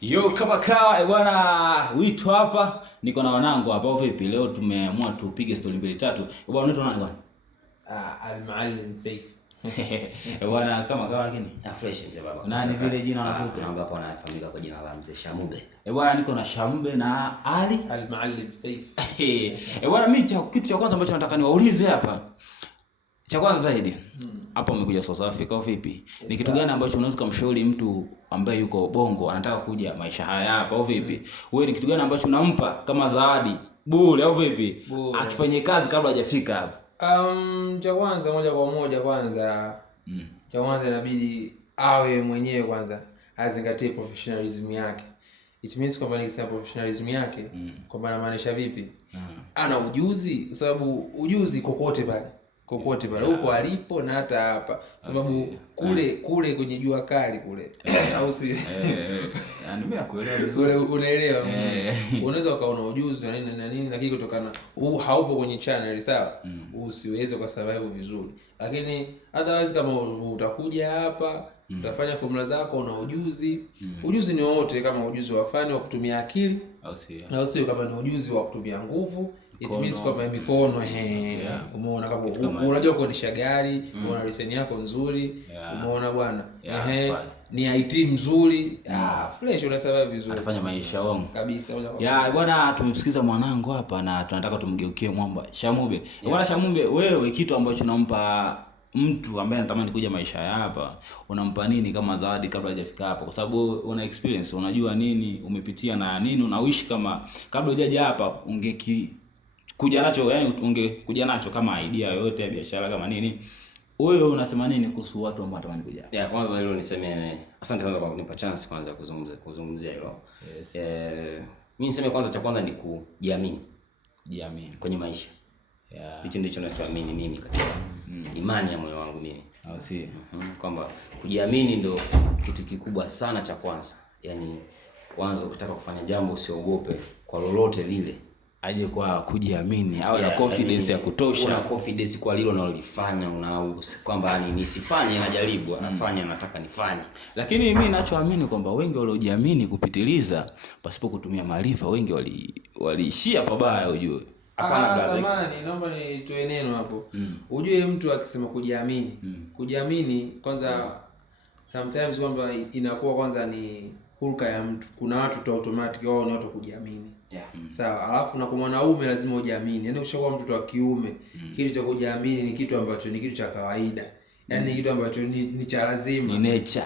Yo kama kawa bwana, wito hapa niko na wanangu hapa. Vipi leo tumeamua tupige story mbili tatu. Bwana unaitwa nani bwana? Al-Muallim Saif. Bwana kama kawa lakini fresh mzee baba. nani vile jina unakuta? Naomba hapo anafahamika kwa jina la mzee Shamube. Bwana niko na Shamube na Ali Al-Muallim Saif. Bwana mimi kitu cha kwanza ambacho nataka niwaulize hapa. Cha kwanza zaidi. Hapa umekuja South Africa vipi? Ni kitu gani ambacho unaweza kumshauri mtu ambaye yuko Bongo anataka kuja maisha haya hapa au vipi? Wewe ni kitu gani ambacho unampa kama zawadi bure au vipi? Akifanyia kazi kabla hajafika hapa. Cha kwanza moja kwa moja cha kwanza inabidi awe mwenyewe kwanza azingatie professionalism yake. It means kwamba nikisema professionalism yake kwamba namaanisha vipi? Ana ujuzi, sababu ujuzi kokote pale huko alipo na hata hapa, sababu kule kwenye jua kali kule au si mimi nakuelewa unaelewa. Unaweza ukaona ujuzi na nini lakini kutokana haupo kwenye channel sawa, usiweze kwa survive vizuri. Lakini otherwise kama utakuja hapa utafanya formula zako na ujuzi ni wote, kama ujuzi wa fani wa kutumia akili au sio, kama ni ujuzi wa kutumia nguvu, it means kwa mikono umeona, kama unajua kuendesha gari, una leseni yako nzuri, umeona bwana, ni IT mzuri, fresh unasurvive vizuri, anafanya maisha wangu kabisa. Bwana tumemsikiza mwanangu hapa na tunataka tumgeukie mwamba Shamube. Bwana Shamube, wewe kitu ambacho unampa mtu ambaye anatamani kuja maisha hapa, unampa nini kama zawadi kabla hajafika hapa? Kwa sababu una experience, unajua nini umepitia na nini unawishi, kama kabla hujaja hapa kuja nacho, yani ungekuja nacho kama idea yoyote ya biashara kama nini. Wewe unasema nini kuhusu watu ambao wanatamani kuja? Kwanza hilo niseme asante sana kwa kunipa chance kwanza kuzungumzia hilo. Mimi niseme kwanza, cha kwanza ni kujiamini kwenye maisha. Hicho ndicho ninachoamini mimi katika imani ya moyo wangu mimi. Au si? Kwamba kujiamini ndio kitu kikubwa sana cha kwanza. Yaani kwanza ukitaka kufanya jambo usiogope kwa lolote lile. Aje kwa kujiamini au na confidence ya kutosha. Una confidence kwa lilo unalolifanya, kwamba nisifanye najaribu, nafanya nataka nifanye. Lakini mimi ninachoamini kwamba wengi waliojiamini kupitiliza pasipo kutumia maarifa, wengi waliishia pabaya ujue. Hapana zamani, naomba nitoe neno hapo. Ujue mtu akisema kujiamini kwanza sometimes kwamba inakuwa kwanza ni hulka ya mtu. Kuna watu automatic wao ni watu kujiamini. Sawa, alafu na kwa mwanaume lazima ujiamini. Yaani ukishakuwa mtoto wa kiume, kitu cha kujiamini ni kitu ambacho ni kitu cha kawaida. Yaani kitu ambacho ni cha lazima.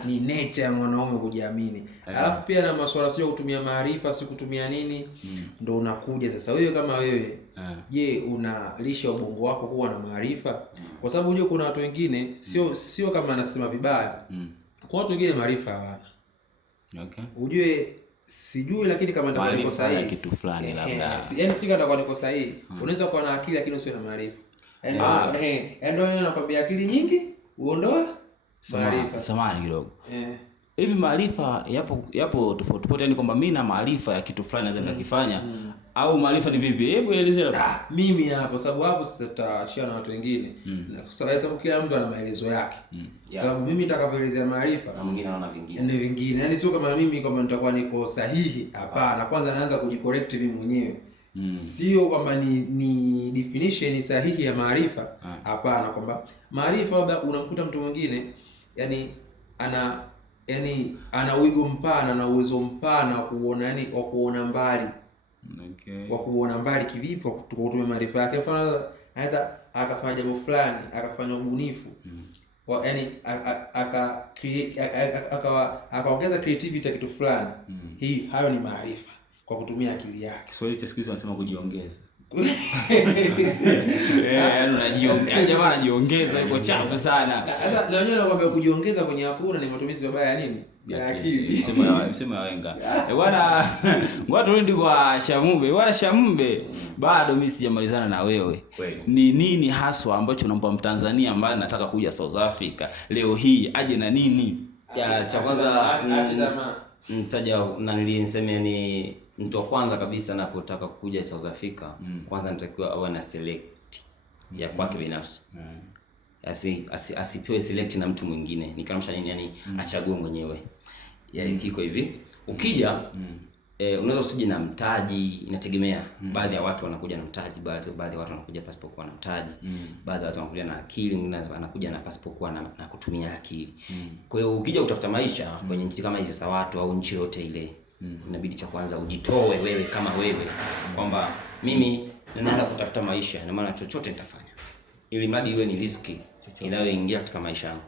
Ni nature ya mwanaume kujiamini. Alafu pia na masuala sio kutumia maarifa, sio kutumia nini, ndio unakuja sasa. Wewe kama wewe, je, unalisha ubongo wako kuwa na maarifa? Kwa sababu unajua kuna watu wengine sio kama anasema vibaya. Kwa watu wengine maarifa hawana. Ujue sijui, lakini kama ndio niko sahihi kitu fulani labda. Yaani si kama niko sahihi. Unaweza kuwa na akili lakini usiwe na maarifa. Ndio yeye anakuambia akili nyingi uondoa maarifa. Samahani kidogo. Hivi maarifa yapo tofauti, yani kwamba mimi na maarifa ya kitu fulani naweza nikakifanya au maarifa ni vipi? Hebu elezea. Mimi hapo sababu hapo sasa tutaashia na watu wengine. Na kwa sababu kila mtu ana maelezo yake. Sababu mimi nitakavyoelezea maarifa na mwingine anaona vingine. Yaani sio kama mimi kwamba nitakuwa niko sahihi, hapana. Kwanza naanza kujicorrect mimi mwenyewe. Sio kwamba ni definition sahihi ya maarifa, hapana. Kwamba maarifa labda unamkuta mtu mwingine ana wigo mpana na uwezo mpana wa kuona, wa kuona mbali. Wa kuona mbali kivipi? Kwa kutumia maarifa yake. Mfano anaweza akafanya jambo fulani, akafanya ubunifu. Akaongeza creativity ya kitu fulani. Hayo ni maarifa kwa kutumia akili yake. Kiswahili cha siku hizi wanasema kujiongeza. Yaani unajiongeza, jamaa anajiongeza yuko chafu sana. Sasa na wenyewe nakwambia kujiongeza kwenye hakuna ni matumizi mabaya ya nini? Ya akili. Msemo ya wenga. Bwana ngoja turudi kwa Shamube. Bwana Shamube, bado mimi sijamalizana na wewe. Ni nini haswa ambacho unampa Mtanzania ambaye anataka kuja South Africa leo hii aje na nini? Cha kwanza nitaja na nilisema ni mtu wa kwanza kabisa anapotaka kuja South Africa, kwanza nitakiwa awe na select ya kwake binafsi. Asipewe select na mtu mwingine. Nikamsha nini, yani achague mwenyewe. kiko hivi. Ukija unaweza usije na mtaji, inategemea. Baadhi ya watu wanakuja na mtaji, baadhi ya watu wanakuja pasipokuwa na mtaji. Baadhi ya watu wanakuja na akili, mwingine anakuja na pasipokuwa na kutumia akili. Kwa hiyo ukija kutafuta maisha kwenye nchi kama hizi za watu au nchi yote ile, inabidi cha kwanza ujitoe wewe kama wewe, kwamba mimi ninaenda kutafuta maisha, na maana chochote nitafanya ili mradi iwe ni riziki inayoingia katika maisha yangu.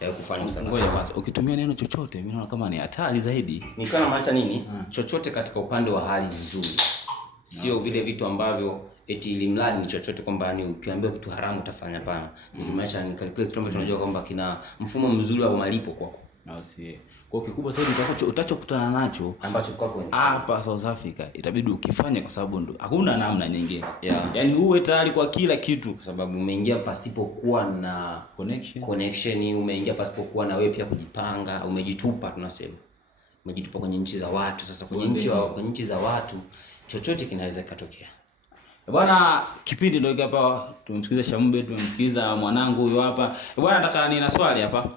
Ya kufanya msafara. Ngoja kwanza, ukitumia neno chochote mimi naona kama ni hatari zaidi. Ni kama maanisha nini? Chochote katika upande wa hali nzuri. Sio vile vitu ambavyo eti ili mradi ni chochote, kwamba ni ukiambiwa vitu haramu utafanya. Hapana. Ni maanisha ni kile kitu ambacho tunajua kwamba kina mfumo mzuri wa malipo kwako. Na usiye. Kwa kikubwa zaidi utachokutana nacho ambacho kwako ni hapa South Africa, itabidi ukifanye kwa sababu ndo hakuna namna nyingine. Yaani uwe tayari kwa kila kitu, kwa sababu umeingia pasipokuwa na connection, umeingia pasipokuwa na wewe pia kujipanga, umejitupa, tunasema umejitupa kwenye nchi za watu. Sasa kwenye nchi za watu chochote kinaweza kutokea. Bwana, kipindi ndio hapa, tumemsikiza Shamube, tumemsikiza mwanangu huyo hapa. Bwana, nataka nina swali hapa.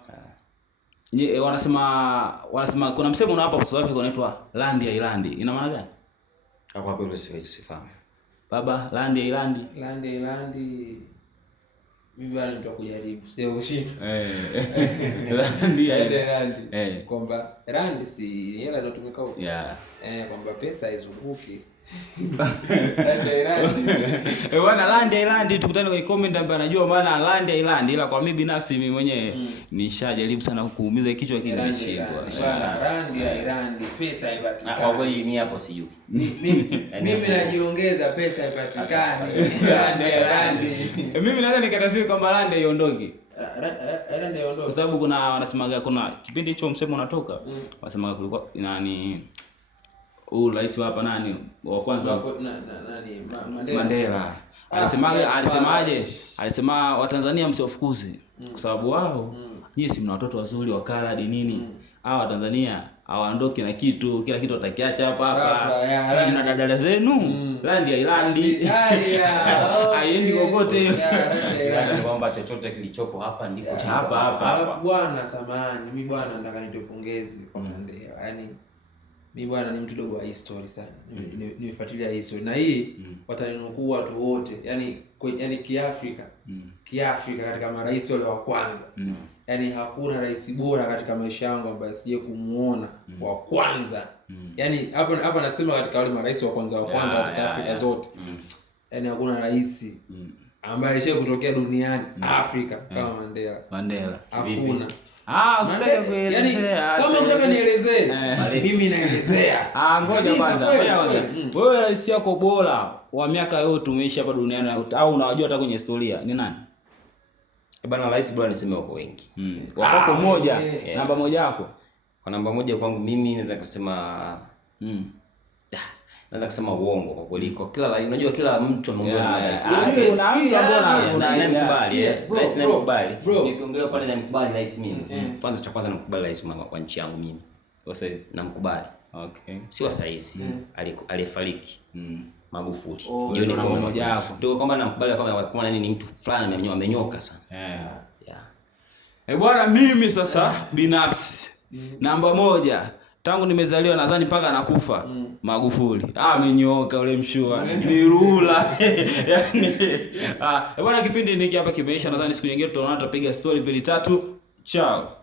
Wanasema kuna msemo hapa South Africa unaitwa land ya Irandi. Ina maana gani? Kwa kweli sifahamu. Baba, land ya Irandi. Land ya Irandi mimi bado mtu kujaribu. Sio kushinda. Land ya Irandi. Kwamba rand si hela inatumika huko. Kwamba pesa haizunguki. Bwana, land ya Irandi, tukutane kwenye comment ambaye anajua maana land ya Irandi, ila kwa mimi binafsi mimi mwenyewe nishajaribu sana kuumiza kichwa kinashindwa. Bwana, land ya Irandi pesa haipatikani. Kwa kweli mimi hapo sijui. Mimi najiongeza pesa haipatikani. Land ya Irandi. Mimi naweza nikatasiri kwamba land iondoke. Irandi iondoke. Kwa sababu wanasemaga kuna kipindi hicho msemo unatoka. Wanasemaga kulikuwa nani rais hapa nani wa kwanza Mandela. Alisemaje? Alisema Watanzania msiwafukuze kwa sababu wao nyinyi si mna watoto wazuri wa kaladi nini. Hao Watanzania hawaondoki na kitu, kila kitu watakiacha hapa. Sisi na dada zenu land ya Irandi haiendi kokote. Kwamba chochote kilichopo hapa ndipo hapa. Bwana samahani, mimi bwana nataka nitoe pongezi kwa Mandela. Yaani mimi bwana ni mtu dogo wa history sana. Nimefuatilia history na hii wataninukuu watu wote. Yaani Kiafrika. Kiafrika katika marais wale wa kwanza. Yaani hakuna rais bora katika maisha yangu ambaye sije kumuona wa kwanza. Yaani hapa nasema katika wale marais wa kwanza katika Afrika zote. Yaani hakuna rais ambaye alishaye kutokea duniani Afrika kama Mandela. Hakuna. Usitake kuelezea. Kama unataka nielezee, mimi naelezea. Ngoja kwanza. Wewe rais yako bora wa miaka yote umeishi hapa duniani au unawajua hata kwenye historia ni nani? Bwana, rais bora niseme wako wengi. Wako moja, namba moja yako. Kwa namba moja kwangu mimi naweza kusema naweza kusema uongo kwa kweli. Kwa kila unajua kila mtu ameongea na madhaifu. Kuna mtu ambaye anamkubali, rais namkubali. Nikiongelea pale namkubali rais mimi. Kwanza cha kwanza namkubali rais mama kwa nchi yangu mimi. Kwa saizi namkubali. Okay. Si wa saizi, alifariki. Magufuli. Hiyo ni namba moja yako. Ndio kwamba namkubali kama nini, ni mtu fulani amenyoka sana. Bwana, mimi sasa binafsi namba moja tangu nimezaliwa nadhani mpaka nakufa Magufuli. Amenyooka ule mshua. Ni rula. Yaani bwana, kipindi niki hapa kimeisha, nadhani siku nyingine tutaonana, tutapiga story 2 3. Ciao.